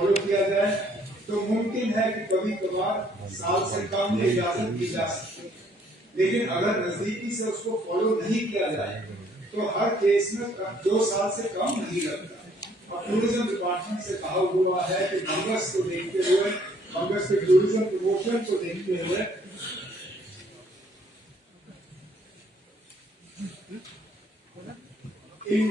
Follow किया जाए तो मुमकिन है कि कभी कभार साल से कम की इजाजत दी जा सकती है, लेकिन अगर नजदीकी से उसको फॉलो नहीं किया जाए तो हर केस में 2 साल से कम नहीं लगता। और टूरिज्म डिपार्टमेंट से कहा हुआ है कि बंगस को देखते हुए, बंगस के टूरिज्म प्रमोशन को देखते हुए इन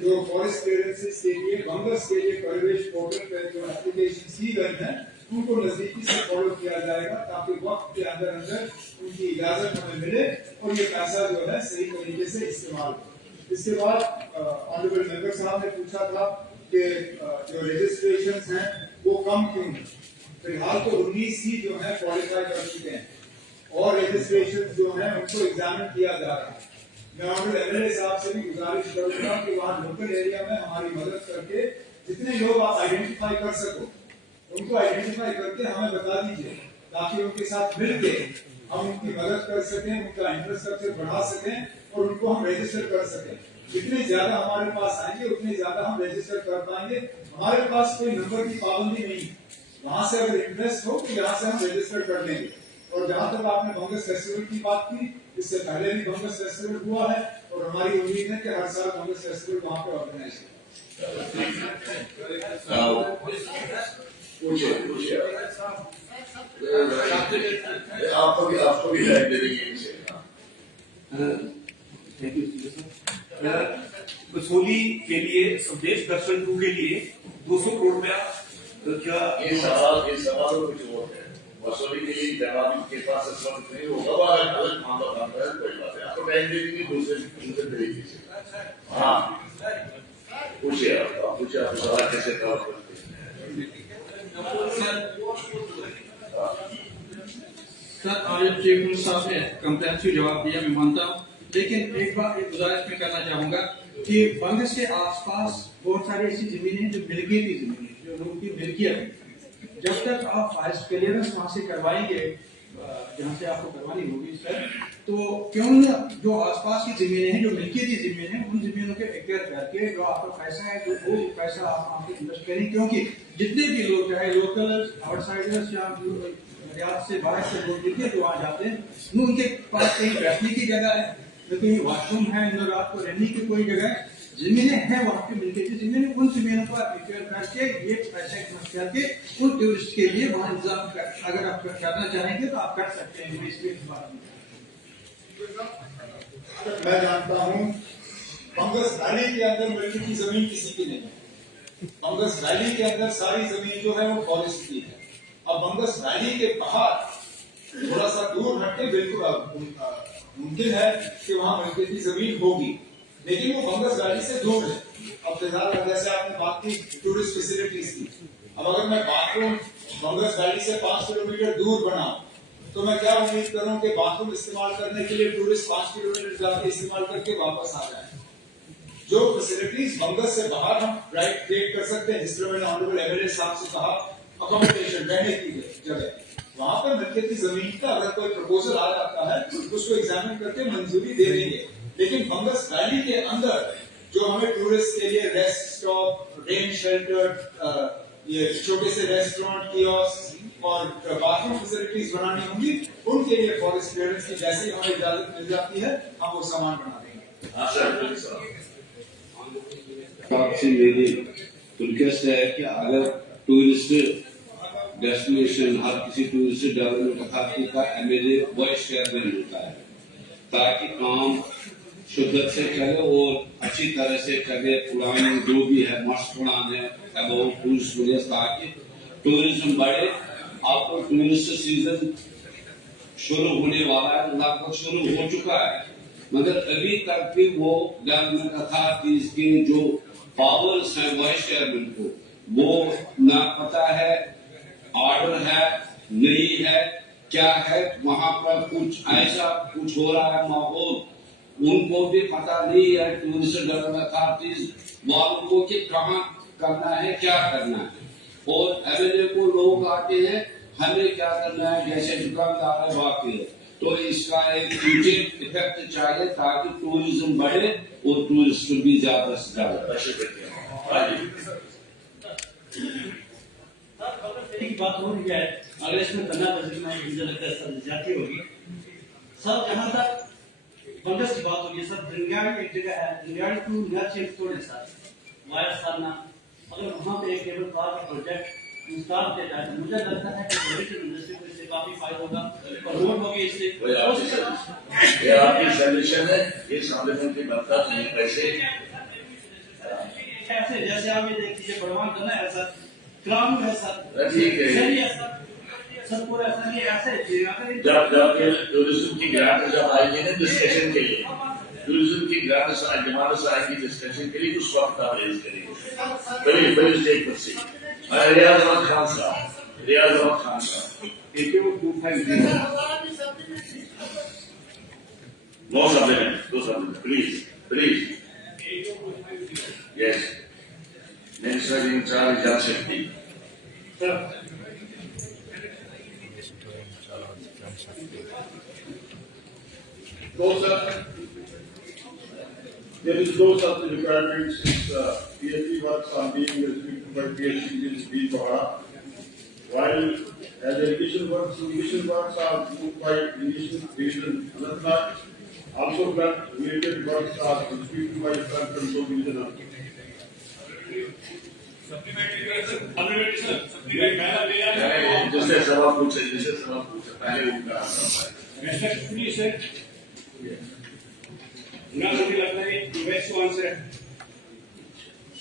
जो फॉरेस्ट क्लियरेंसेस के लिए बंगस के लिए परिवेश पोर्टल पर जो एप्लीकेशन की गई है उनको नजदीकी से फॉलो किया जाएगा ताकि वक्त के अंदर अंदर उनकी इजाजत हमें मिले और ये पैसा जो है सही तरीके से इस्तेमाल हो। इसके बाद ऑनरेबल मेंबर साहब ने पूछा था कि जो रजिस्ट्रेशन हैं वो कम क्यों है। फिलहाल तो 19 ही जो है क्वालिफाई कर चुके हैं और रजिस्ट्रेशन जो है उनको एग्जामिन किया जा रहा है। मैं ऑनरेबल एमएलए साहब से भी गुजारिश करूंगा कि वहाँ लोकल एरिया में हमारी मदद करके जितने लोग आप आइडेंटिफाई कर सको उनको आइडेंटिफाई करके हमें बता दीजिए ताकि उनके साथ मिलकर हम उनकी मदद कर सकें, उनका इंफ्रास्ट्रक्चर बढ़ा सकें और उनको हम रजिस्टर कर सकें। जितने ज्यादा हमारे पास आएंगे उतने ज्यादा हम रजिस्टर कर पाएंगे। हमारे पास कोई नंबर की पाबंदी नहीं है, वहां से अगर इंटरेस्ट हो तो यहाँ से हम रजिस्टर कर लेंगे। और जहां तक आपने बंगस फेस्टिवल की बात की, इससे पहले भी बंगस फेस्टिवल हुआ है और हमारी उम्मीद है कि हर साल बंगस फेस्टिवल वहां पे ऑर्गेनाइज आपको भी राय देंगे। कसौली के लिए स्वदेश दर्शन 2 के लिए 200 करोड़ रुपया क्या ये सवाल कुछ और है। कसौली के लिए जवाब के पास नहीं होगा, अगर मामला काम करे कोई बात है, आपको टाइम दे देंगे दूसरे तरीके से। हाँ पूछिए, आप पूछिए, आप सवाल कैसे जवाब करते सर, आज चीफ मिनिस्टर साहब ने कम्प्रेहेंसिव जवाब दिया, मैं मानता हूँ, लेकिन एक गुजारिश में करना चाहूंगा कि बंगस के आसपास बहुत सारी ऐसी जमीनें जो मिल्कियती जमीन है, जो लोगों की मिल्कियत है। जब तक आप फॉरेस्ट क्लियरेंस वहां से करवाएंगे, जहाँ से आपको करवानी होगी सर, तो क्यों न जो आसपास की जमीनें हैं, जो मिल्कियती जमीन है, उन जमीनों के एक्वायर करके जो आपका पैसा है जो वो पैसा आप इन्वेस्ट करें। क्योंकि जितने भी लोग चाहे लोकल आउटसाइडर्स या रियासत से बाहर से लोग जितने जो आ जाते हैं, उनके पास कहीं बैठने की जगह है, कहीं वॉशरूम है, रात को रहने की कोई जगह है, जमीनें हैं वहाँ पे मिलकर जमीनें, उन जमीनों पर एक्वायर करके ये पैसा इन्वेस्ट करके उन टूरिस्ट के लिए वहाँ इंतजाम अगर आप करना चाहेंगे तो आप कर सकते हैं। इस बात में मैं जानता हूँ बंगस वैली के अंदर मिल्की की जमीन किसी की नहीं है। बंगस वैली के अंदर सारी जमीन जो है वो फॉरेस्ट की है। अब बंगस वैली के बाहर थोड़ा सा दूर हटके बिल्कुल मुमकिन है कि वहां मिल्की की जमीन होगी, लेकिन वो बंगस वैली से दूर है। अब फिलहाल जैसे आपने बात की टूरिस्ट फैसिलिटीज की, अब अगर मैं बाथरूम बंगस वैली से 5 किलोमीटर दूर बनाऊं तो मैं क्या उम्मीद करूं कि बाथरूम इस्तेमाल करने के लिए टूरिस्ट 5 किलोमीटर जाके इस्तेमाल करके वापस आ जाए। जो फैसिलिटीज बंगस से बाहर हम राइट क्रिएट कर सकते हैं, जिस तरह मैंने ऑनरेबल एमएलए साहब से कहा, अकोमोडेशन रहने की जगह, वहां पर मिल्कियती जमीन का अगर कोई प्रपोजल आ जाता है उसको एग्जामिन करके मंजूरी दे देंगे। लेकिन बंगस वैली के अंदर जो हमें टूरिस्ट के लिए रेस्ट स्टॉप, रेन शेल्टर, ये छोटे से रेस्टोरेंट, कियोस्क और बाथरूम फैसिलिटीज बनानी होंगी, उनके लिए फॉरेस्ट क्लियरेंस की जैसे ही हमें इजाजत मिल जाती है हम वो सामान बना देंगे। आपसे मेरी रिक्वेस्ट है कि अगर टूरिस्ट डेस्टिनेशन हर किसी टूरिस्ट डेवलपमेंट अथॉरिटी का एमएलए वाइस चेयरमैन होता है, ताकि काम शुद्धत से चले और अच्छी तरह से चले। प्लानिंग जो भी है मस्ट प्लान है अबाउट टूरिस्ट प्लेस, ताकि टूरिज्म बढ़े। आपको टूरिस्ट सीजन शुरू होने वाला है, लगभग शुरू हो चुका है, मगर अभी तक भी वो डेवलपमेंट अथॉरिटीज के जो पावर्स हैं वाइस चेयरमैन को, वो ना पता है, ऑर्डर है नहीं है, क्या है, वहां पर कुछ ऐसा कुछ हो रहा है माहौल, उनको भी पता नहीं है टूरिस्ट डेवलपमेंट अथॉरिटीज वालों को कि कहाँ करना है, क्या करना है। और एमएलए को लोग आते हैं हमें क्या करना है, जैसे दुकानदार है बाकी है, तो इसका एक इमीडिएट इफेक्ट चाहिए ताकि टूरिज्म बढ़े और टूरिस्ट भी ज्यादा से ज्यादा। बात हो रही है, अगर इसमें करना तर्जुमा मुझे लगता है सर जाती होगी। सर जहाँ तक बंगस की बात होगी सर, दंडियाड़ी एक जगह है, Dandiyadi to nursing student sir वायर साधना, अगर वहाँ पे एक केबल कार का प्रोजेक्ट इंस्टॉल किया जाए तो मुझे लगता है कि टूरिज्म इंडस्ट्री को इससे काफी फायदा होगा, प्रमोट होगी इससे। ये आपकी सजेशन है, ये सामने की बनता नहीं पैसे ऐसे जैसे आप ये देख लीजिए बड़वान करना है सर, क्राउन है सर, ठीक है। सही है सर पूरा ऐसा ये ऐसे जब टूरिज्म की ग्रांट जब आएगी ना डिस्कशन के लिए, टूरिज्म की ग्रांट डिमांड आएगी डिस्कशन के लिए, उस वक्त आप रेज करेंगे। फिर स्टेट पर से रियाज अहमद खान साहब, रियाज अहमद खान साहब, नो सप्लीमेंट, दो supplement please please. Yes, minister in charge जल शक्ति। No, sir. There is no such requirement since PhD works are being restricted by PhD in Bihar. While as education works are moved by Irrigation Division Anantnag, also flood related works are restricted by Flood Control Division. जिससे सवाल पूछे पहले उनका answer मुझे लगता है best answer है,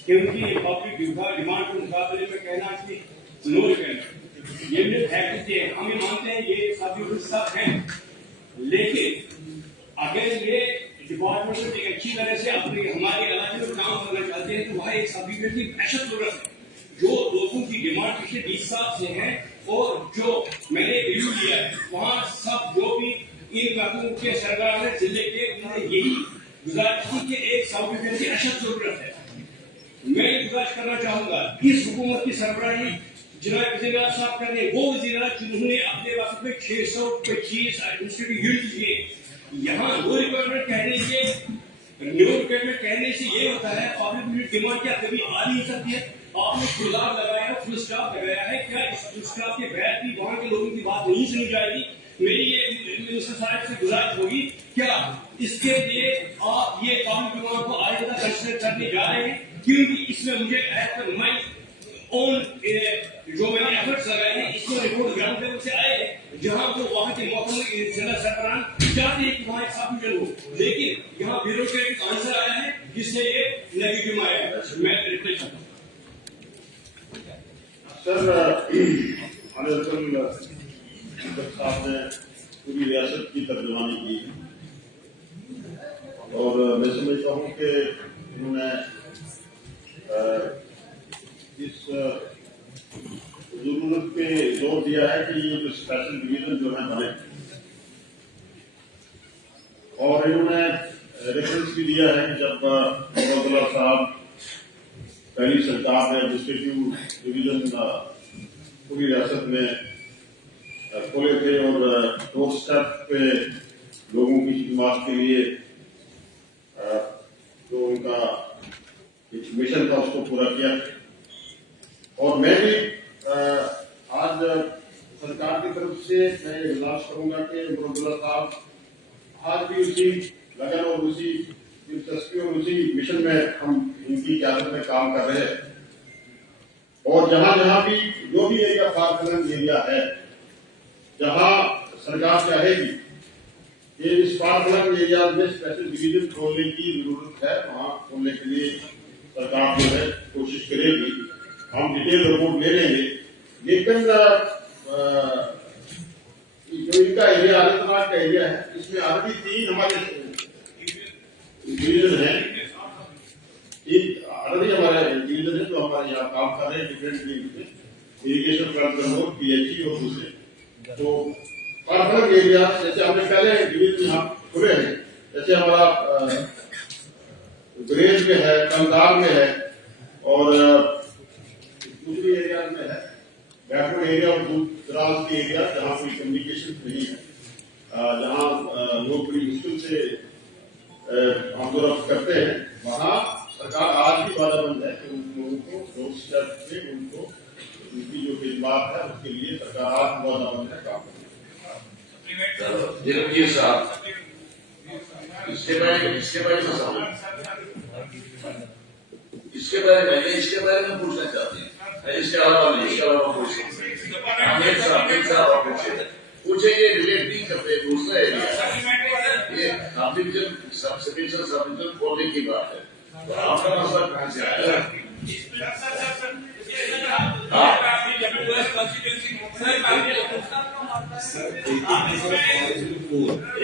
क्योंकि पब्लिक डिमांड के मुकाबले में कहना कि नो रिपेंट ये भी फैक्ट है, हम मानते हैं ये सभी सब हैं, लेकिन अगर ये डिपार्टमेंट में एक अच्छी तरह से अपने हमारे इलाके में काम करना चाहते हैं तो वह एक सर्टिफिकेट की अशद जरूरत है, जो लोगों की डिमांड पिछले 20 साल से है। और जो मैंने रिव्यू लिया है वहाँ सब जो भी इन इलाकों के सरकार ने जिले के उन्होंने यही गुजारिश की कि एक सर्टिफिकेट की अशद जरूरत है। मैं ये गुजारिश करना चाहूंगा इस हुकूमत की सरबराही जनाब वज़ीर आला साहब कर रहे हैं, वो वज़ीर आला जिन्होंने अपने वक्त में 625 एडमिनिस्ट्रेटिव यूनिट दिए, यहाँ नो रिक्वायरमेंट कहने से नो रिक्वायरमेंट कहने से ये होता है पब्लिक यूनिट डिमांड क्या कभी आ नहीं सकती है। आपने खुलदार लगाया है, फुल स्टॉप लगाया है, क्या इस फुल स्टॉप के बैद भी वहाँ के लोगों की बात नहीं सुनी जाएगी? मेरी ये मिनिस्टर साहब से गुजारिश होगी, क्या इसके लिए आप ये पब्लिक डिमांड को आइंदा कंसिडर करने जा रहे हैं? क्योंकि इसमें मुझे माई ओन जो मैंने एफर्ट्स लगाए हैं इसमें रिपोर्ट ग्राउंड लेवल से आए हैं, जहाँ वो वहाँ के मौसम जिला सरबराह चाहते हैं कि वहाँ एक सब्डिविजन हो, लेकिन यहाँ ब्यूरोक्रेटिक आंसर आया है जिससे ये नेगेटिव आया है। मैं रिप्लाई करता हूँ सर, ऑनरेबल साहब ने पूरी रियासत की तर्जुमानी की और मैं समझता हूँ कि उन्होंने इस जरूरत पे जोर दिया है कि ये जो स्पेशल डिवीजन जो है बने, और इन्होंने रेफरेंस भी दिया है कि जब अब्दुल्ला साहब पहली सरकार ने एडमिनिस्ट्रेटिव डिवीजन पूरी रियासत में खोले थे और डोर स्टेप पे लोगों की खिदमत के लिए जो उनका एक मिशन था उसको पूरा किया। और मैं भी आज सरकार की तरफ से मैं ये गुजारिश करूंगा कि अब्दुल्ला साहब आज भी उसी लगन और उसी दिलचस्पी और उसी मिशन में हम इनकी क़यादत में काम कर रहे हैं। और जहां जहां भी जो भी एरिया फारफिलंग एरिया है, जहां सरकार चाहेगी कि इस फारफिलंग एरिया में स्पेशल डिवीजन खोलने की जरूरत है, वहां खोलने के लिए सरकार जो है कोशिश करेगी। हम डिटेल रिपोर्ट ले लेंगे, लेकिन जो इनका एरिया अनंतनाग का एरिया है, इसमें और भी 3 हमारे डिवीजन है, ऑलरेडी हमारे डिवीजन है जो हमारे यहाँ काम कर रहे हैं डिफरेंट में, इरिगेशन फ्लड कंट्रोल, पीएचई और दूसरे। तो अलग एरिया जैसे हमने पहले डिवीजन यहाँ खुले हैं, जैसे हमारा ग्रेज में है, कंधार में है और दूसरी एरिया में है बैकवर्ड एरिया और दूर दराज के एरिया जहाँ कोई कम्युनिकेशन नहीं है, जहाँ लोग बड़ी मुश्किल से आंदोलन करते हैं, वहाँ सरकार आज भी बाधाबंद है कि उन लोगों को रोड स्टेप से उनको उनकी जो खिदमत है उसके लिए सरकार मौजूद है काम जगजीत साहब इसके बारे में समझ इसके बारे में पूछना चाहते हैं। इसके अलावा नहीं, इसके अलावा पूछे ये रिलेट नहीं करते दूसरा एरिया, ये सफिशिएंट खोलने की बात है। तो आपका मसला कहाँ से आया?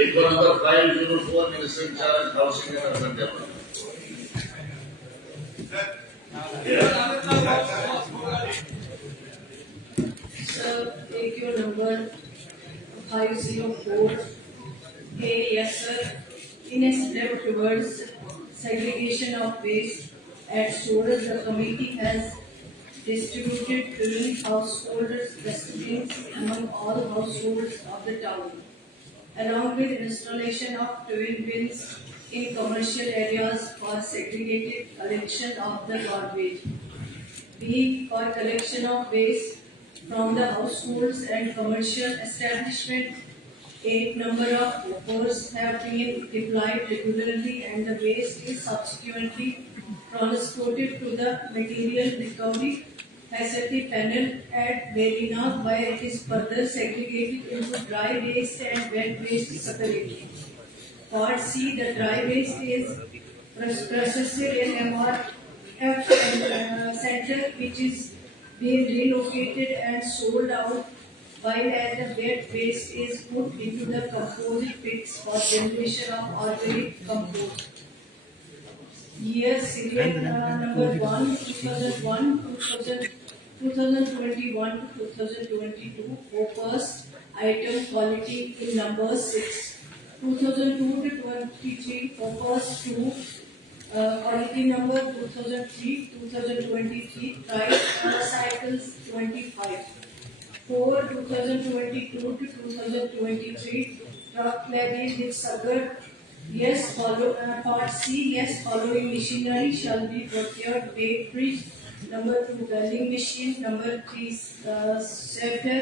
एक number 504 minister in charge housing and urban development. Sir, take your number 504. Hey, yes, sir. In a step towards segregation of waste at Soras, the committee has distributed 12 householders dustbins among all households of the town, along with installation of 12 bins in commercial areas for segregated collection of the garbage. B, for collection of waste from the households and commercial establishment. 8 number of hoppers have been deployed regularly and the waste is subsequently transported to the material recovery facility panel at Verina, where it is further segregated into dry waste and wet waste separately. Part C, the dry waste is processed in MRF center, which is being relocated and sold out, while as the wet waste is put into the composite pits for generation of organic compost. Year serial number 1, 2001, 2021 to 2022, focused item quality in number 6. 2002 to 23, focused 2, quality number 2003, 2023, price cycles 25. 4, 2022 to 2023, truck levy with sugar. Yes, part C, yes, following machinery shall be procured: bakery, number 2, welling machine, number 3, scepter,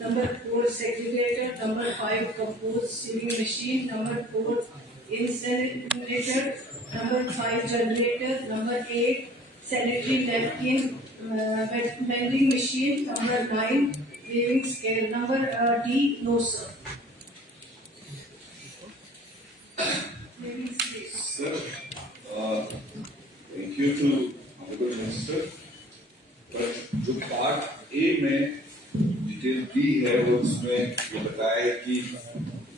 number 4, segregator, number 5, compost sieving machine, number 4, incinerator, number 5, generator, number 8, sanitary napkin vending machine, number 9, weighing scale, number D, no sir. Sir, thank you to Honorable Minister. पर जो part A में detail दी है वो उसमें ये बताया है कि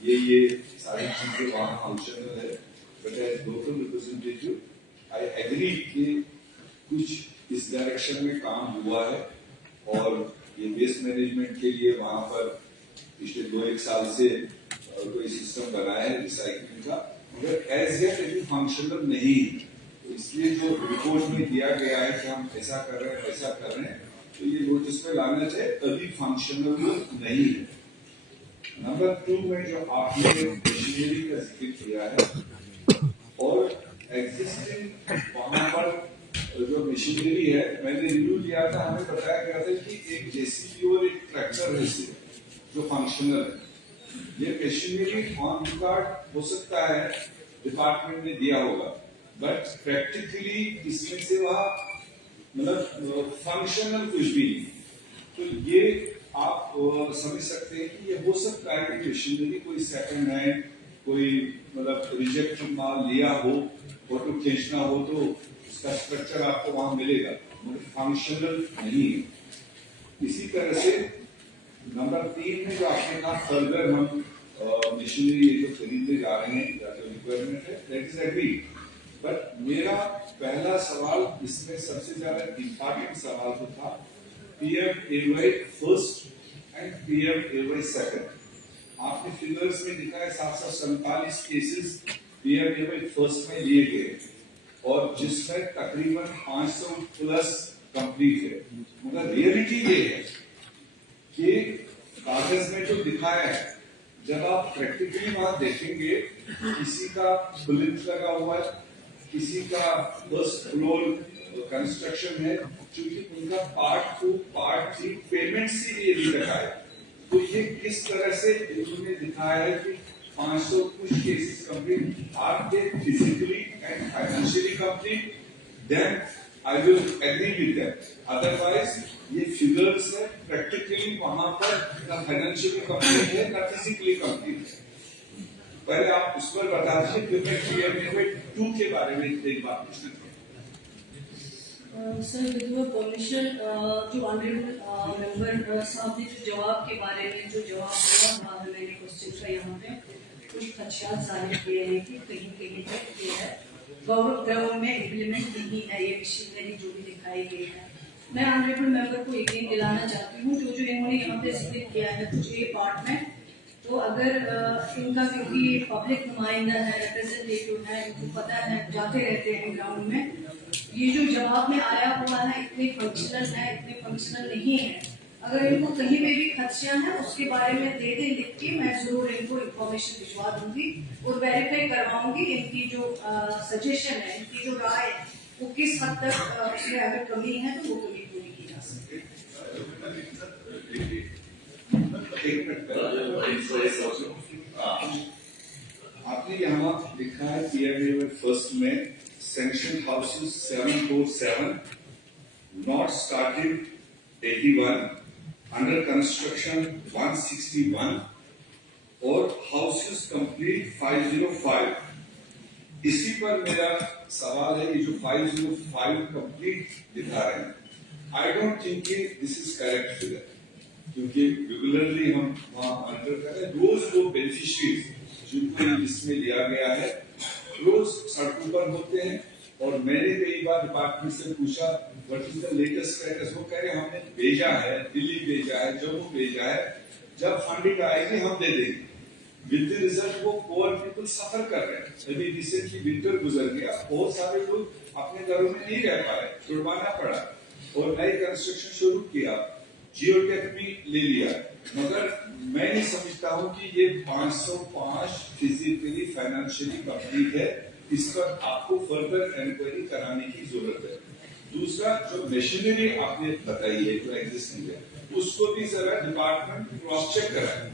ये सारी चीजें वहाँ फंक्शनल है, but as local representative I agree कि कुछ इस डायरेक्शन में काम हुआ है और ये वेस्ट मैनेजमेंट के लिए वहाँ पर पिछले 2-1 साल से कोई सिस्टम बनाया है रिसाइकलिंग का, मगर एज येट इट फंक्शनल नहीं है। तो इसलिए जो रिपोर्ट में दिया गया है कि हम ऐसा कर रहे हैं वैसा कर रहे हैं, तो ये नोटिस पे लाना चाहिए, तभी फंक्शनल नहीं है। नंबर 2 में जो आपने मशीनरी का जिक्र किया है और एग्जिस्टिंग वहां पर जो मशीनरी है, मैंने रिव्यू लिया था, हमें बताया गया था कि एक जेसीबी और एक ट्रैक्टर है जो फंक्शनल है। ये मशीनरी ऑन रिकॉर्ड हो सकता है डिपार्टमेंट ने दिया होगा, बट प्रैक्टिकली इसमें से वह मतलब फंक्शनल कुछ भी नहीं। तो ये आप समझ सकते हैं कि ये हो सकता है कि मशीनरी कोई सेकंड हैंड, कोई मतलब रिजेक्ट माल लिया हो, फोटो खींचना हो तो उसका स्ट्रक्चर आपको वहां मिलेगा, मगर फंक्शनल नहीं है। इसी तरह से नंबर 3 में जो आपने कहा फर्दर हम मशीनरी जो खरीदने जा रहे हैं या जो रिक्वायरमेंट है, दैट इज एग्री, बट मेरा पहला सवाल इसमें सबसे ज्यादा इंपॉर्टेंट सवाल तो था PMAY first and PMAY second. आपने फिगर्स में लिखा है 747 केसेस PMAY फर्स्ट में लिए गए और जिसमें तकरीबन 500 प्लस कंप्लीट है, मगर रियलिटी ये है कि कागज में जो दिखाया है, जब आप प्रैक्टिकली वहां देखेंगे, किसी का प्लिंथ लगा हुआ है, किसी का फर्स्ट फ्लोर कंस्ट्रक्शन है, चूंकि उनका पार्ट 2 पार्ट 3 पेमेंट से भी अभी तक आया, तो ये किस तरह से इन्होंने दिखाया है कि 500 कुछ cases complete are they physically and financially complete, then I will agree with that. Otherwise ये फिगर्स है, प्रैक्टिकली वहां पर ना फाइनेंशियली कंप्लीट है ना फिजिकली कंप्लीट है। पहले आप उस पर बता दीजिए, फिर मैं क्लियर 2 के बारे में एक बात पूछना चाहूँगा। सर, विद योर परमिशन, जो ऑनरेबल मेंबर साहब ने जो जवाब के बारे में जो जवाब दिया बाद में मैंने क्वेश्चन का यहाँ पे कुछ खदशात जाहिर किए हैं कि कहीं कहीं तक ये है गवर्नमेंट में इम्प्लीमेंट नहीं है ये मशीनरी जो भी दिखाई गई है। मैं ऑनरेबल मेंबर को यकीन दिलाना चाहती हूँ जो इन्होंने यहाँ पे जिक्र किया है कुछ ये पार्ट में, तो अगर इनका क्योंकि ये पब्लिक नुमाइंदा है, रिप्रेजेंटेटिव है, इनको पता है, जाते रहते हैं ग्राउंड में, ये जो जवाब में आया हुआ है इतने फंक्शनल है, इतने फंक्शनल नहीं है। अगर इनको कहीं पे भी खदशा है उसके बारे में दे दे लिख के, मैं जरूर इनको इंफॉर्मेशन भिजवा दूंगी और वेरीफाई करवाऊंगी इनकी जो सजेशन है, इनकी जो राय है वो किस हद तक उसमें अगर कमी है तो वो कमी पूरी की जा सकती है। आपने यहाँ लिखा है पीएमए फर्स्ट में sanction houses 747 not started 81 under construction 161 और हाउसेस कंप्लीट 505। इसी पर मेरा सवाल है, ये जो 505 कंप्लीट दिखा रहे हैं, I don't think this is correct figure, क्योंकि रेगुलरली हम वहां मॉनिटर कर रहे हैं। रोज वो बेनिफिशियरीज जिनको इसमें लिया गया है रोज सड़कों पर होते हैं, और मैंने कई बार डिपार्टमेंट से पूछा what is the latest status, वो कह रहे हैं हमने भेजा है, दिल्ली भेजा है, जम्मू भेजा है, जब फंडिंग आएगी हम दे देंगे। विद द रिजल्ट वो पुअर पीपल सफर कर रहे हैं। अभी रिसेंटली विंटर गुजर गया, बहुत सारे लोग अपने घरों में नहीं रह पाए, छुड़वाना पड़ा और नई कंस्ट्रक्शन शुरू किया, जियो टैग भी ले लिया। मगर मैं नहीं समझता हूं कि ये 505 फिजिकली फाइनेंशियली कंप्लीट है, इस पर आपको फर्दर इंक्वायरी कराने की जरूरत है। दूसरा, जो मशीनरी आपने बताई है जो एग्जिस्टिंग है, उसको भी जरा डिपार्टमेंट क्रॉस चेक कराए।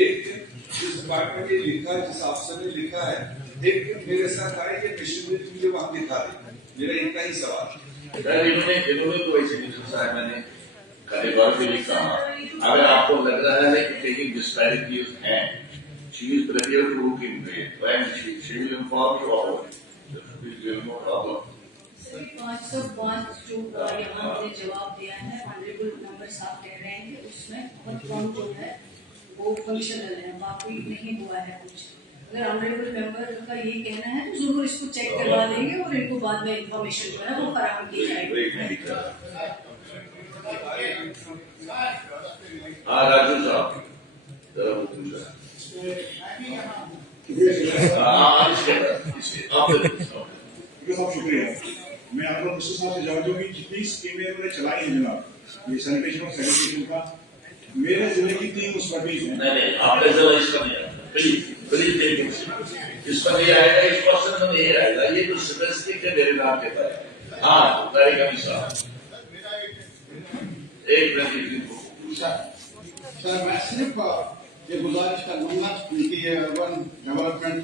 एक दिन जिस डिपार्टमेंट ने लिखा है, जिस अफसर ने लिखा है, एक दिन मेरे साथ आए कि मशीनरी मुझे वहां दिखा दी। मेरा इतना ही सवाल। इन्होंने तो ऐसे साहब मैंने कई बार भी लिखा, अगर आपको लग रहा है कि टेकिंग डिस्पैरिटीज हैं, she is prepared to look into it and she will inform you about it. There is no problem. 505 जो यहाँ पे जवाब दिया है ऑनरेबल मेंबर साहब कह रहे हैं कि उसमें बहुत कम जो है वो फंक्शनल है, बाकी नहीं हुआ है कुछ। अगर ऑनरेबल मेंबर का ये कहना है तो जरूर इसको चेक करवा देंगे और इनको बाद में इंफॉर्मेशन जो है वो फराहम की जाएगी। हाँ राजू साहब, बहुत शुक्रिया। मैं आप लोग मिस्टर साहब से जानता हूँ कि जितनी स्कीमें उन्होंने चलाई है जनाब, ये सैनिटेशन और सैनिटेशन का, मेरे जिले की 3 मुस्तफीज हैं। नहीं आपने जरा इसका नहीं आया, प्लीज इसका नहीं आएगा, इस क्वेश्चन में नहीं आएगा, ये तो स्पेसिफिक है मेरे नाम के पास। हाँ तारिक अली साहब, एक मिनट सर, मैं सिर्फ ये गुजारिश करूंगा कि ये अर्बन डेवलपमेंट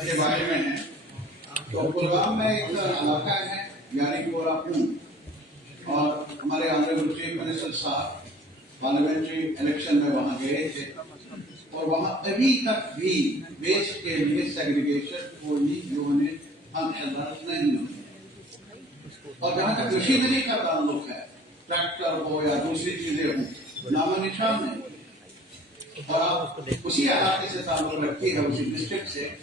के बारे में है। तो कुलगाम में एक इलाका है यानी कोरा और हमारे ऑनरेबल चीफ मिनिस्टर साहब पार्लियामेंट्री इलेक्शन में वहां गए थे और वहां अभी तक भी बेस के लिए सेग्रीगेशन कोई उन्होंने फंक्शनल नहीं हुई। और जहां तक मशीनरी का ताल्लुक है, ट्रैक्टर हो या दूसरी चीजें हो, नामो निशान नहीं। और आप उसी इलाके से ताल्लुक रखती है, उसी डिस्ट्रिक्ट से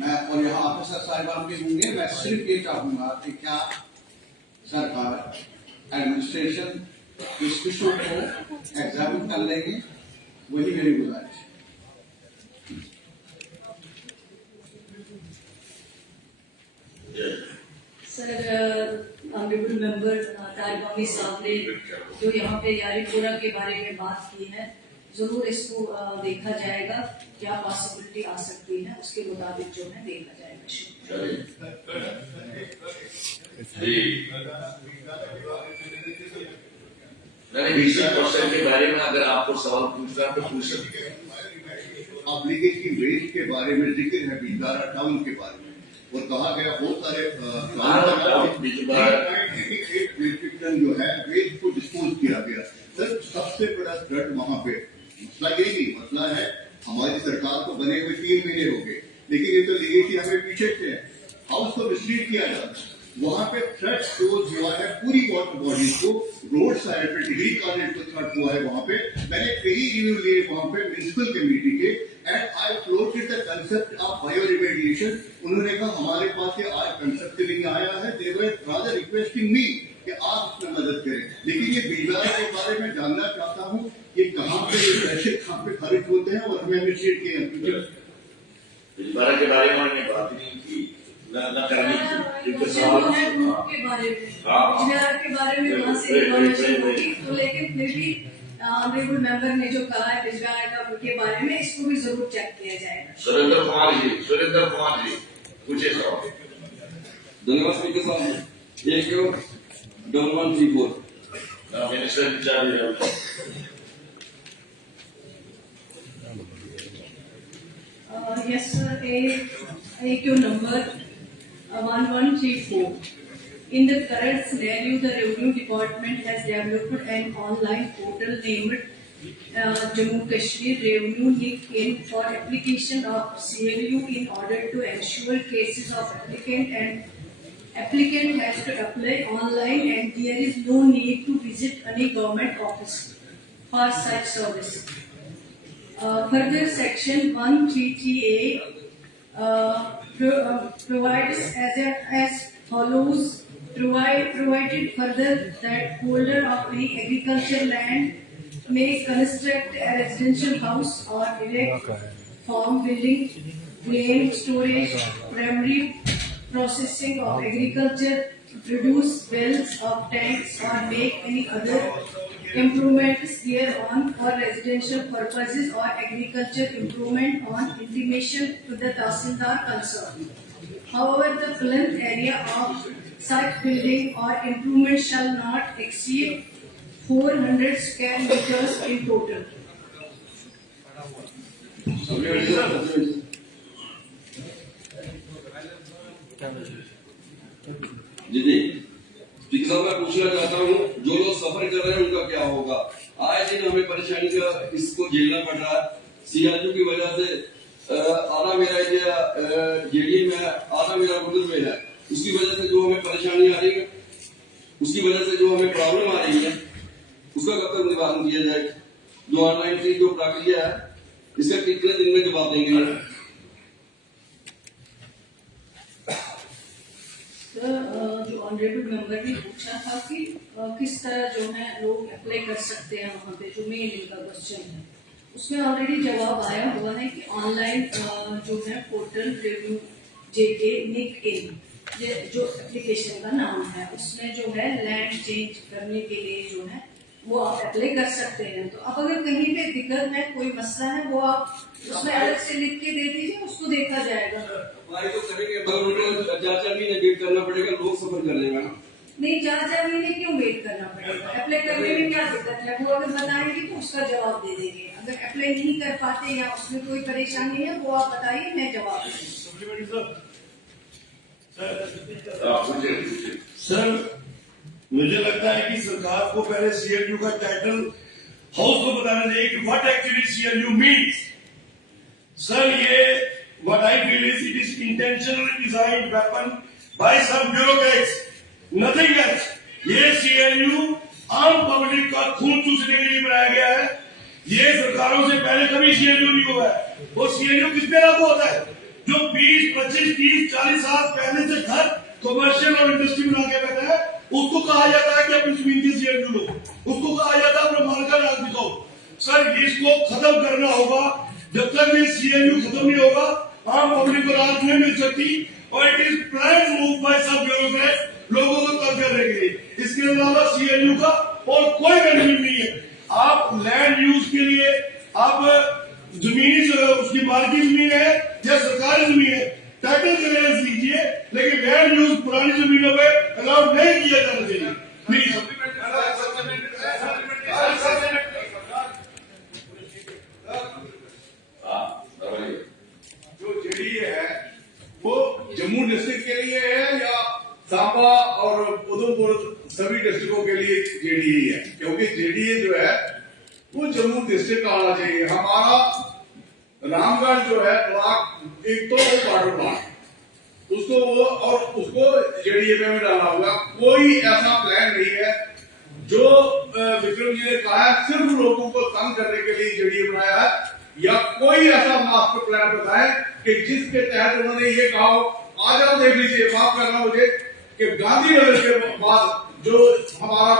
मैं, और यहाँ ऑफिसर साहिबान भी होंगे, मैं सिर्फ ये चाहूंगा कि क्या सरकार एडमिनिस्ट्रेशन इस इशू को एग्जामिन कर लेंगे, वही मेरी गुजारिश है। Sir, honourable member Tariq Ali साहब ने जो यहाँ पे यारीपुरा के बारे में बात की है, जरूर इसको देखा जाएगा, क्या पॉसिबिलिटी आ सकती है, उसके मुताबिक जो है देखा जाएगा। क्वेश्चन के बारे में अगर आपको सवाल पूछना तो पूछ सकते हैं। एप्लीकेशन वेस्ट के बारे में जिक्र है बिजारा टाउन के बारे में, और कहा गया बहुत सारे जो है वेस्ट को डिस्पोज किया गया। सर सबसे बड़ा थ्रेट वहाँ पे मसला ये नहीं, मसला है हमारी सरकार को बने हुए 3 महीने हो गए, लेकिन ये तो लीगेसी हमें पीछे से है, हाउस को मिसलीड किया जाता है। वहाँ पे थ्रेट जो हुआ है पूरी वाटर बॉडीज को, रोड साइड पे डिग्री कॉलेज को थ्रेट हुआ है। वहाँ पे मैंने कई रिव्यू लिए वहाँ पे म्युनिसिपल कमेटी के, and I floated the concept of bio remediation. उन्होंने कहा हमारे पास ये आज कंसेप्ट नहीं आया है, दे वर रादर रिक्वेस्टिंग मी कि आप इसमें मदद करें। लेकिन ये बिजली के बारे में जानना चाहता हूँ, ये कहाँ पे ये पैसे कहाँ पे खर्च होते हैं और हमें इनिशिएट किए हैं। बिजली के बारे में उन्होंने बात नहीं की, के बारे में वहाँ से इन्फॉर्मेशन होगी, तो लेकिन फिर भी ऑनरेबल मेंबर ने जो कहा है बिजगार के बारे में, इसको भी जरूर चेक किया जाएगा। सुरेंद्र कुमार जी पूछे सवाल। धन्यवाद स्पीकर साहब। एक 1134 minister in charge. Yes, sir. AQ number 1134. In the current scenario, the Revenue Department has developed an online portal named Jammu Kashmir Revenue Link-In for application of CLU in order to ensure cases of applicant has to apply online and there is no need to visit any government office for such service. Further, Section 133A provides as follows. Provided further that holder of any agricultural land may construct a residential house or erect farm building, grain storage, primary processing of agriculture, produce wells of tanks, or make any other improvements thereon for residential purposes or agriculture improvement on intimation to the Tahsildar concerned. However, the plinth area of such building or improvement shall not exceed 400 square meters in total. जी speaker साहब, मैं पूछना चाहता हूँ जो लोग सफर कर रहे हैं उनका क्या होगा? आए दिन हमें परेशानी का इसको झेलना पड़ रहा है। सीआरयू की वजह से आधा मेरा एरिया जेडीए में, आधा मेरा गुर्जर में है। उसकी वजह से जो हमें परेशानी आ रही है, उसकी वजह से जो हमें प्रॉब्लम आ रही है, उसका कब तक निवारण किया जाए? जो ऑनलाइन की जो प्रक्रिया है, इसका कितने दिन में जवाब देंगे? जो ऑनरेबल मेंबर ने पूछा था कि किस तरह जो है लोग अप्लाई कर सकते हैं वहाँ पे, जो मेन इनका क्वेश्चन है, उसमें ऑलरेडी जवाब आया हुआ है कि ऑनलाइन जो है पोर्टल रेवेन्यू JK Link-In जो एप्लीकेशन का नाम है, उसमें जो है लैंड चेंज करने के लिए जो है वो आप अप्लाई कर सकते हैं। तो अब अगर कहीं पे दिक्कत है, कोई मसला है, वो आप उसमें अलग से लिख के दे दीजिए, उसको देखा जाएगा। तो करेंगे 4-4 महीने वेट करना पड़ेगा, लोग सफर कर लेगा। नहीं, 4-4 महीने क्यों वेट करना पड़ेगा? अप्लाई करने में क्या दिक्कत है? वो अगर बताएंगे तो उसका जवाब दे देंगे। अगर अप्लाई नहीं कर पाते या उसमें कोई परेशानी है, वो आप बताइए, मैं जवाब दूंगी। सर, मुझे लगता है कि सरकार को पहले CLU का टाइटल हाउस को बताना चाहिए कि what actually CLU means. Sir, ये what I feel is it is intentionally designed weapon by some bureaucrats, nothing else. ये CLU आम पब्लिक का खून चूसने के लिए बनाया गया है। ये सरकारों से पहले कभी CLU नहीं हुआ है। वो CLU किस पे लागू होता है? जो 20, 25, 30, 40 साल पहले से घर कमर्शियल और इंडस्ट्री बना के बैठा है, उसको कहा जाता है कि अपनी जमीन की CLU लो, उसको कहा जाता है अपना माल का राज दिखाओ। सर, इसको खत्म करना होगा। जब तक ये CLU खत्म नहीं होगा, आम पब्लिक को राज नहीं मिल सकती। और it is plan move by सब ब्यूरोक्रेट लोगों को तंग करने के लिए। इसके अलावा CLU का और कोई बेनिफिट नहीं है। आप लैंड यूज के लिए अब जमीनी उसकी मालकी जमीन है या सरकारी जमीन है, टाइटल क्लियरेंस दीजिए, लेकिन लैंड यूज पुरानी जमीनों पे अलाउड नहीं किया जाना चाहिए प्लीज। जो जेडीए है वो जम्मू डिस्ट्रिक्ट के लिए है या सांबा और उधमपुर सभी डिस्ट्रिक्टों के लिए जेडीए है? क्योंकि जेडीए जो है वो जम्मू डिस्ट्रिक्ट का आना चाहिए। हमारा रामगढ़ जो है ब्लॉक एक तो वो बॉर्डर ब्लॉक, उसको वो और उसको जेडीए में डालना होगा। कोई ऐसा प्लान नहीं है जो विक्रम जी ने कहा है सिर्फ लोगों को तंग करने के लिए जेडीए बनाया है, या कोई ऐसा मास्टर प्लान बताए कि जिसके तहत उन्होंने ये कहा हो। आज आप देख लीजिए, माफ करना मुझे, कि गांधीनगर के बाद जो हमारा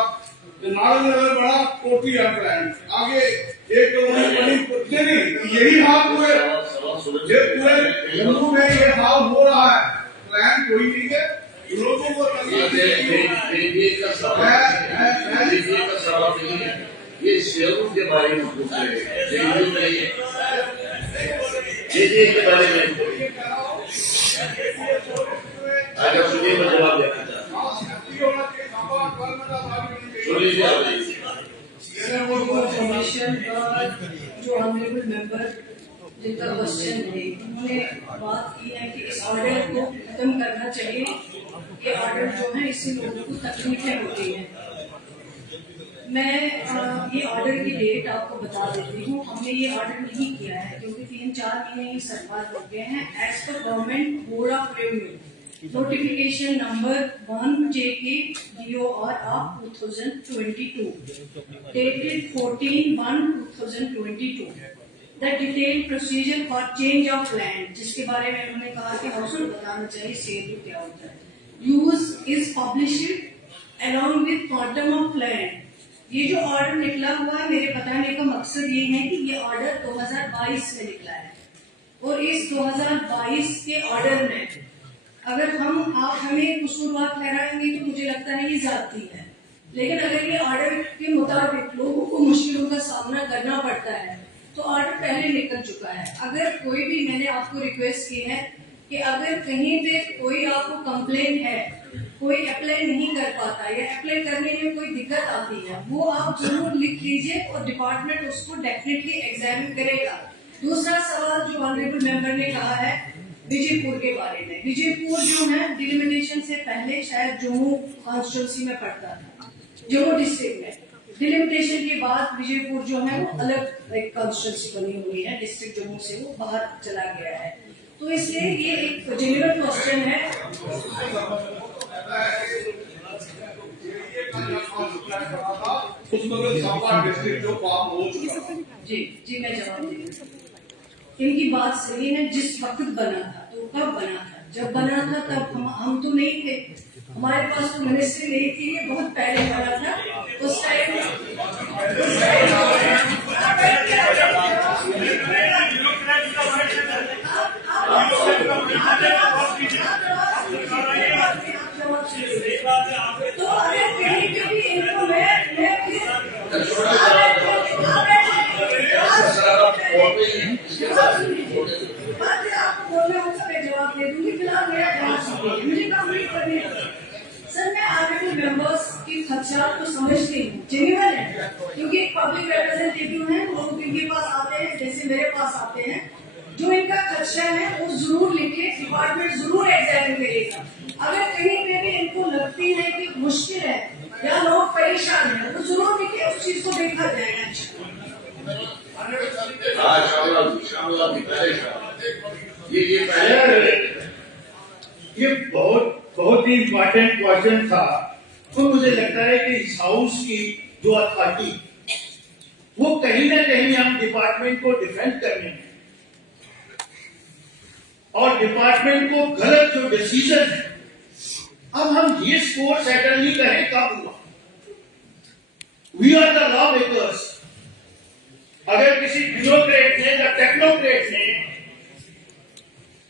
नारायणनगर बड़ा टोटली अनप्लान, आगे एक कॉलोनी बनी, नहीं यही हाल पूरे जम्मू में ये हाल हो रहा है। प्लान कोई नहीं है, लोगों को सवाल नहीं है, ये शेयरों के बारे में पूछ रहे हैं, जेडीए के बारे में अगर सुनिए मैं जवाब देना चाहता कमीशन जो ऑनरेबल मेंबर जिनका क्वेश्चन है, उन्होंने बात की है कि इस ऑर्डर को खत्म करना चाहिए। ये ऑर्डर जो है इससे लोगों को तकलीफें होती हैं। मैं ये ऑर्डर की डेट आपको बता देती हूँ। हमने ये ऑर्डर नहीं किया है क्योंकि 3-4 महीने ही सरकार हो गए हैं। As per government board of revenue notification number 1JK DOR of 2022 dated 14/1/2022 the detail procedure for change of land, जिसके बारे में उन्होंने कहा कि हाउस होल्ड बताना चाहिए सेल क्या होता है। Use is published along with quantum of land. ये जो ऑर्डर निकला हुआ है, मेरे बताने का मकसद ये है कि ये ऑर्डर 2022 में निकला है और इस 2022 के ऑर्डर में अगर आप हमें कसूरवार ठहराएंगे तो मुझे लगता है ये जाती है। लेकिन अगर ये ऑर्डर के मुताबिक लोगों को मुश्किलों का सामना करना पड़ता है तो ऑर्डर पहले निकल चुका है। अगर कोई भी, मैंने आपको रिक्वेस्ट की है कि अगर कहीं पे कोई आपको कंप्लेन है, कोई अप्लाई नहीं कर पाता या अप्लाई करने में कोई दिक्कत आती है, वो आप जरूर लिख लीजिए और डिपार्टमेंट उसको डेफिनेटली एग्जामिन करेगा। दूसरा सवाल जो ऑनरेबल मेंबर ने कहा है विजयपुर के बारे में। विजयपुर जो है डिलिमिटेशन से पहले शायद जम्मू कॉन्स्टिट्यूंसी में पड़ता था, जम्मू डिस्ट्रिक्ट में। डिलिमिटेशन के बाद विजयपुर जो है वो अलग एक कॉन्स्टिट्यूंसी बनी हुई है, डिस्ट्रिक्ट जम्मू से वो बाहर चला गया है। तो इसलिए ये एक जेन्युइन क्वेश्चन है। जी मैं जवाब दूंगी। इनकी बात सही है, जिस वक्त बना था तो कब बना था, जब बना था तब हम तो नहीं थे, हमारे पास तो मिनिस्ट्री नहीं थी, ये बहुत पहले बना था। उस टाइम तो अगर कहीं पे भी इनको आपको बोलना हो तो मैं जवाब दे दूंगी। फिलहाल मेरा जवाब मुझे कंप्लीट करनी है। सर मैं ऑनरेबल मेंबर्स की खदशात को समझती हूँ, जेन्युइन है, क्योंकि एक पब्लिक रिप्रेजेंटेटिव है, लोग इनके पास आते हैं जैसे मेरे पास आते हैं, जो इनका खदशा है वो जरूर लिखे, डिपार्टमेंट जरूर एग्जामिन करेगा। अगर कहीं पे भी इनको लगती है कि मुश्किल है या लोग परेशान है, तो जरूर लिखे, उस चीज को देखा जाएगा। ये बहुत ही इम्पोर्टेंट क्वेश्चन था। तो मुझे लगता है कि इस हाउस की जो अथॉरिटी वो कहीं ना कहीं हम डिपार्टमेंट को डिफेंड करने में और डिपार्टमेंट को गलत जो डिसीजन है, अब हम ये स्कोर सेटल नहीं करें कब हुआ। We are the law makers. अगर किसी ब्यूरोक्रेट ने या टेक्नोक्रेट ने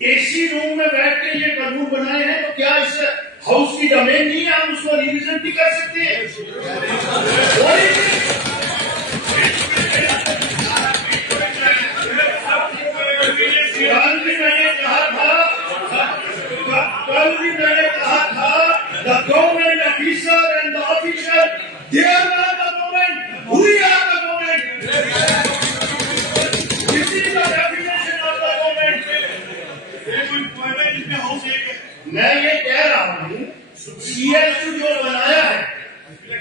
एसी रूम में बैठ के ये कानून बनाए हैं, तो क्या इस हाउस की डोमेन नहीं है, हम उसको रिविजन भी कर सकते हैं।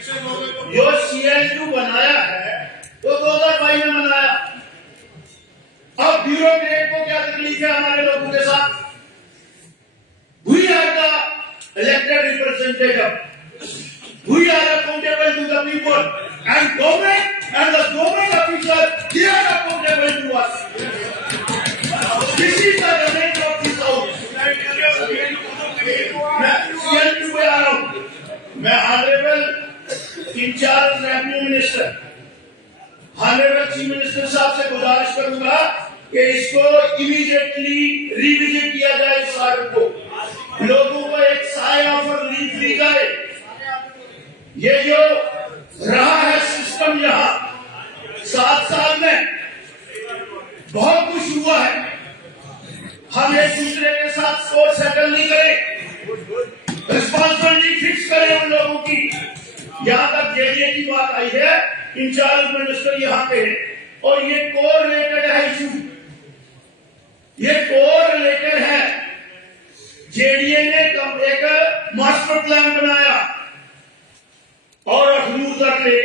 जो CLU बनाया है वो 2022 में बनाया। अब ब्यूरोक्रेट को क्या तकलीफ है हमारे लोगों के साथ? We are the elected representative. We are accountable to the people, and government and the government officials, they are accountable to us. This is the remit of this house. मैं CLU पे आ रहा हूँ। मैं honourable in charge revenue minister, honourable chief minister साहब से गुजारिश करूंगा कि इसको इमीडिएटली रिविजिट किया जाए इस ऑर्डर को, लोगों को एक साय ऑफ रिलीफ दी जाए। ये जो रहा है सिस्टम यहाँ 7 साल में बहुत कुछ हुआ है। हम एक दूसरे के साथ स्कोर सेटल नहीं करें, रिस्पॉन्सिबिलिटी फिक्स करें उन लोगों की। यहाँ तक जेडीए की बात आई है, इंचार्ज मिनिस्टर यहाँ पे है, और ये कोर रिलेटेड है इशू, ये कोर रिलेटेड है। जेडीए ने एक मास्टर प्लान बनाया और अखनूर तक ले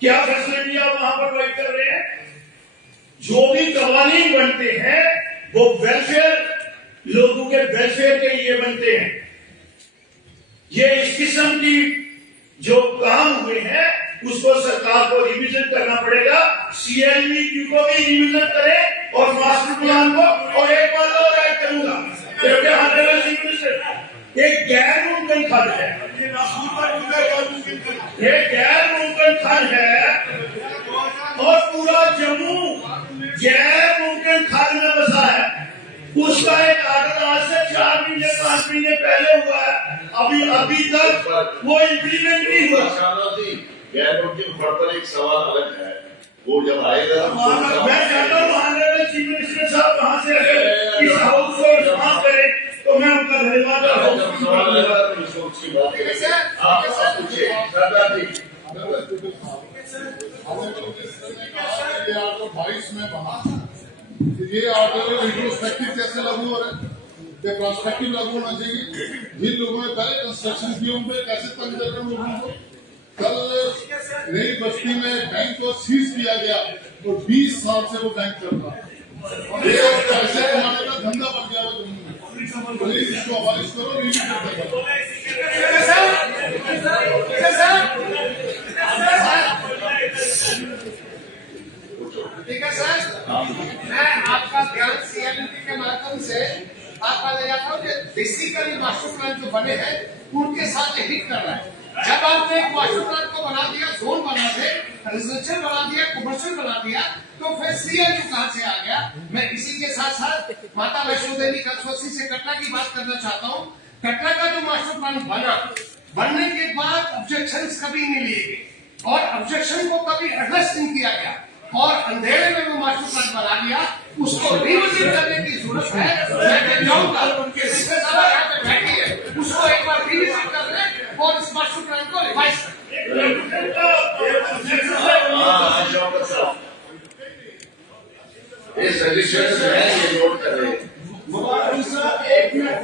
क्या फैसिलिटी आप वहां प्रोवाइड कर रहे हैं? जो भी कवानीन बनते हैं वो वेलफेयर, लोगों के वेलफेयर के लिए बनते हैं। ये इस किस्म की जो काम हुए हैं उसको सरकार को रिविजन करना पड़ेगा। CLU को भी रिविजन करें और मास्टर प्लान को। और एक बात और ऐड करूंगा, क्योंकि ऑनरेबल चीफ मिनिस्टर एक गैर मुमकिन खर्च है, ये गैर मुमकिन खर्च है और पूरा जम्मू गैर मुमकिन खर्च में बसा है। उसका एक आर्डर आज से 4 महीने 5 महीने पहले हुआ है, अभी तक वो इम्प्लीमेंट नहीं हुआ। गैर मुमकिन खर्च पर एक सवाल अलग है, वो जब आएगा मैं चाहता हूँ ऑनरेबल चीफ मिनिस्टर साहब कहाँ से अगर इस हाउस को रिस्पॉन्स करें तो मैं उनका धन्यवाद करता हूँ। सवाल लगा तो उसको उसकी बात आप पूछिए सरदार जी। 2022 में बना ये ऑर्डर रिट्रोस्पेक्टिव कैसे लागू हो रहा है? ये प्रोस्पेक्टिव लागू होना चाहिए। जिन लोगों ने पहले कंस्ट्रक्शन किए उन पे कैसे तंग कर रहे हैं लोगों को? कल नई बस्ती में बैंक को सीज किया गया और 20 साल से वो बैंक चल रहा है। ये पैसे कमाने का धंधा बन गया है जम्मू में। प्लीज इसको अबालिश करो, रिलीज करो। ठीक है सर, मैं आपका ध्यान CLU के माध्यम से आपका ले जाता हूँ कि बेसिकली मास्टर प्लान जो बने हैं उनके साथ हिट कर रहा है। जब आपने एक मास्टर प्लान को बना दिया, जोन बना दे, रेजिडेंशियल बना दिया, कमर्शियल बना दिया, तो फिर CLU कहाँ से आ गया? मैं इसी के साथ साथ माता वैष्णो देवी कंसोर्सी से कटरा की बात करना चाहता हूँ। कटरा का जो मास्टर प्लान बना, बनने के बाद ऑब्जेक्शन कभी नहीं लिए गए और ऑब्जेक्शन को कभी एड्रेस नहीं किया गया और अंधेरे में वो मास्टर प्लान बना दिया। उसको रिविजिट करने की जरूरत है। मैं कहूँगा उनके यहाँ पे बैठी है, उसको एक बार रिविजिट कर ले और इस मास्टर प्लान को रिवाइज कर। ये सजेशन है, ये नोट कर रहे हैं। एक मिनट